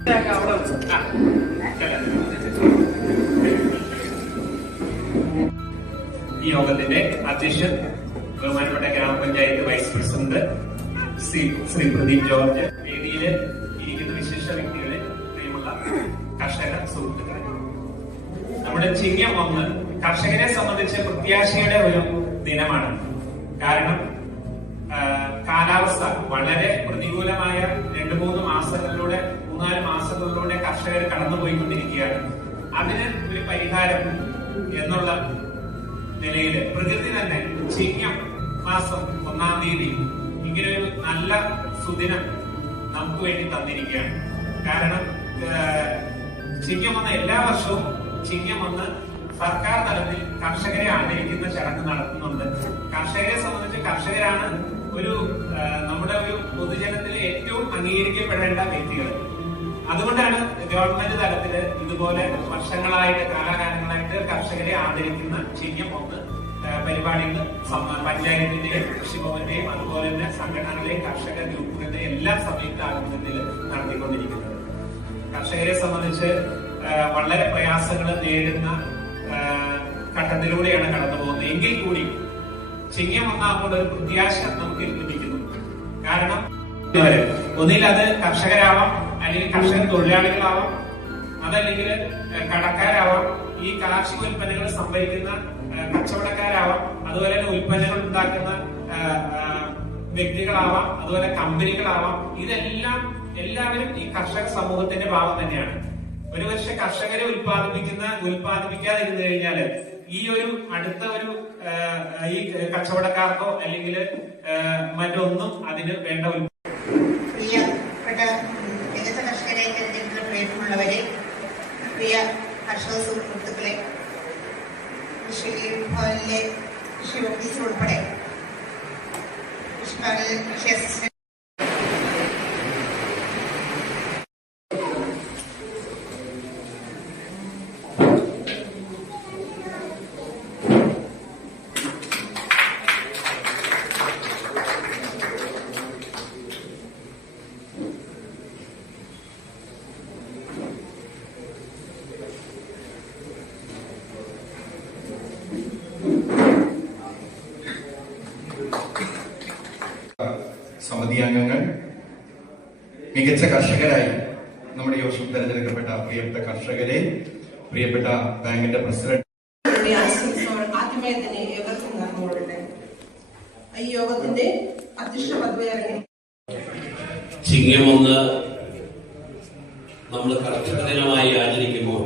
ഈ യോഗത്തിന്റെ അധ്യക്ഷൻ ബഹുമാനപ്പെട്ട ഗ്രാമപഞ്ചായത്ത് വൈസ് പ്രസിഡന്റ് ശ്രീ പ്രദീപ് ജോർജ്, വേദിയിൽ ഇരിക്കുന്ന വിശിഷ്ട വ്യക്തികളെ, പ്രിയമുള്ള കർഷക സുഹൃത്തുക്കളെ, നമ്മുടെ ചിങ്ങം 1 കർഷകരെ സംബന്ധിച്ച് പ്രത്യാശയുടെ ഒരു ദിനമാണ്. കാരണം കാലാവസ്ഥ വളരെ പ്രതികൂലമായ 2-3 മാസങ്ങളിലൂടെ 3-4 മാസങ്ങളിലൂടെ കർഷകർ കടന്നുപോയിക്കൊണ്ടിരിക്കുകയാണ്. അതിന് ഒരു പരിഹാരം എന്നുള്ള നിലയിൽ പ്രകൃതി തന്നെ ചിങ്ങം മാസം 1-ാം തീയതി ഇങ്ങനൊരു നല്ല സുദിനം നമുക്ക് വേണ്ടി തന്നിരിക്കുകയാണ്. കാരണം ചിങ്ങം 1 എല്ലാ വർഷവും ചിങ്ങം 1 സർക്കാർ തലത്തിൽ കർഷകരെ ആദരിക്കുന്ന ചടങ്ങ് നടത്തുന്നുണ്ട്. കർഷകരെ സംബന്ധിച്ച് കർഷകരാണ് നമ്മുടെ ഒരു പൊതുജനത്തിൽ ഏറ്റവും അംഗീകരിക്കപ്പെടേണ്ട വ്യക്തികൾ. അതുകൊണ്ടാണ് ഗവൺമെന്റ് തലത്തില് ഇതുപോലെ വർഷങ്ങളായിട്ട് കാലാകാലങ്ങളായിട്ട് കർഷകരെ ആദരിക്കുന്ന ചിങ്ങം 1 പരിപാടികൾ പഞ്ചായത്തിന്റെയും കൃഷിഭവന്റെയും അതുപോലെ തന്നെ സംഘടനകളെയും കർഷക ഗ്രൂപ്പുകളുടെയും എല്ലാ സംയുക്താഭിമുഖ്യത്തിൽ നടത്തിക്കൊണ്ടിരിക്കുന്നത്. കർഷകരെ സംബന്ധിച്ച് വളരെ പ്രയാസങ്ങൾ നേരിടുന്ന ഘട്ടത്തിലൂടെയാണ് കടന്നു പോകുന്നത്. എങ്കിൽ കൂടി ചിങ്ങം 1 ആകുമ്പോൾ ഒരു പ്രത്യാശ നമുക്ക് ലഭിക്കുന്നു. കാരണം ഒന്നിൽ അത് കർഷകരാവാം, അല്ലെങ്കിൽ കർഷക തൊഴിലാളികളാവാം, അതല്ലെങ്കിൽ കടക്കാരാവാം, ഈ കാർഷിക ഉൽപ്പന്നങ്ങൾ സംഭരിക്കുന്ന കച്ചവടക്കാരാവാം, അതുപോലെ തന്നെ ഉൽപ്പന്നങ്ങൾ ഉണ്ടാക്കുന്ന വ്യക്തികളാവാം, അതുപോലെ കമ്പനികളാവാം. എല്ലാവരും ഈ കർഷക സമൂഹത്തിന്റെ ഭാഗം തന്നെയാണ്. ഒരുപക്ഷെ കർഷകരെ ഉൽപ്പാദിപ്പിക്കാതിരുന്നു കഴിഞ്ഞാല് ഈ ഒരു അടുത്ത ഈ കച്ചവടക്കാർക്കോ അല്ലെങ്കിൽ മറ്റൊന്നും അതിന് വേണ്ട. പ്രിയപ്പെട്ട മികച്ച കർഷകരെ തിരഞ്ഞെടുക്കുന്ന പ്രിയമുള്ളവരെ, പ്രിയ കർഷക സുഹൃത്തുക്കളെ, കൃഷി ഭവനിലെ കൃഷി ഓഫീസർ ഉൾപ്പെടെ കൃഷി അസിസ്റ്റന്റ് സമിതി അംഗങ്ങൾ, മികച്ച കർഷകരായി നമ്മുടെ യോഗം തെരഞ്ഞെടുക്കപ്പെട്ട പ്രിയപ്പെട്ട കർഷകരെ, പ്രിയപ്പെട്ട ബാങ്കിന്റെ പ്രസിഡന്റ്, ആദ്യമായി തന്നെ ഏവർക്കും നടന്നുകൊള്ളട്ടെ. ഈ യോഗത്തിന്റെ അധ്യക്ഷ പദവി ചിങ്ങം 1 നമ്മൾ കർഷക ദിനമായി ആചരിക്കുമ്പോൾ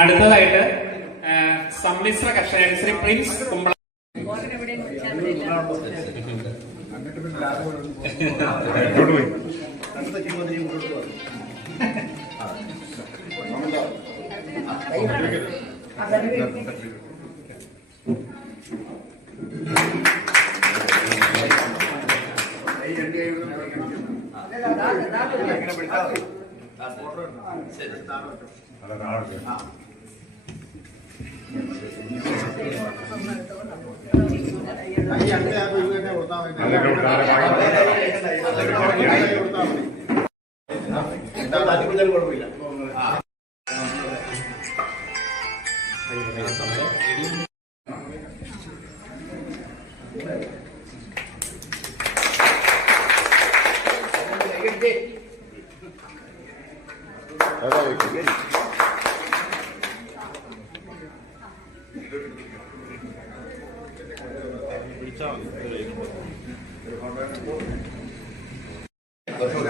അടുത്തതായിട്ട് സമ്മിശ്ര കർഷകൻ ശ്രീ പ്രിൻസ് കുമ്പള.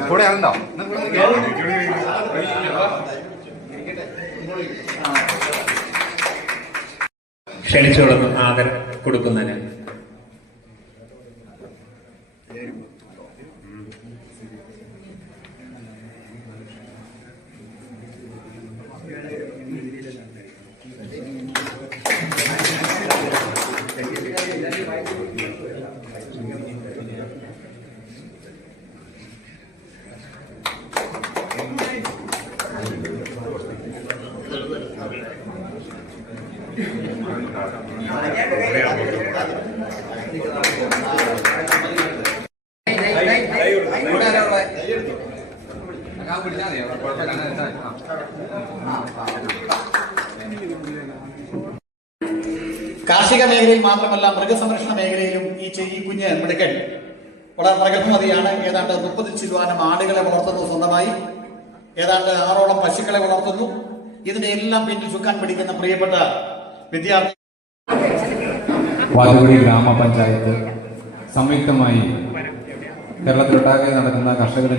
കൂടെ ആളുണ്ടോ? ക്ഷണിച്ചോളുന്നു ആദരം കൊടുക്കുന്നതിന്. കാർഷിക മേഖലയിൽ മാത്രമല്ല മൃഗസംരക്ഷണ മേഖലയിലും ഈ കുഞ്ഞ് മിടുക്കൻ വളരെ പ്രഗത്ഭമതിയാണ്. ഏതാണ്ട് 30 ശതമാനം ആടുകളെ വളർത്തുന്നു സ്വന്തമായി, ഏതാണ്ട് 6ഓളം പശുക്കളെ വളർത്തുന്നു. ഇതിന്റെ എല്ലാം പിന്നിൽ ചുക്കാൻ പിടിക്കുന്ന പ്രിയപ്പെട്ട വിദ്യാർത്ഥി. വാതുകുടി ഗ്രാമപഞ്ചായത്ത് സംയുക്തമായി കേരളത്തിലൊട്ടാകെ നടക്കുന്ന കർഷകരുടെ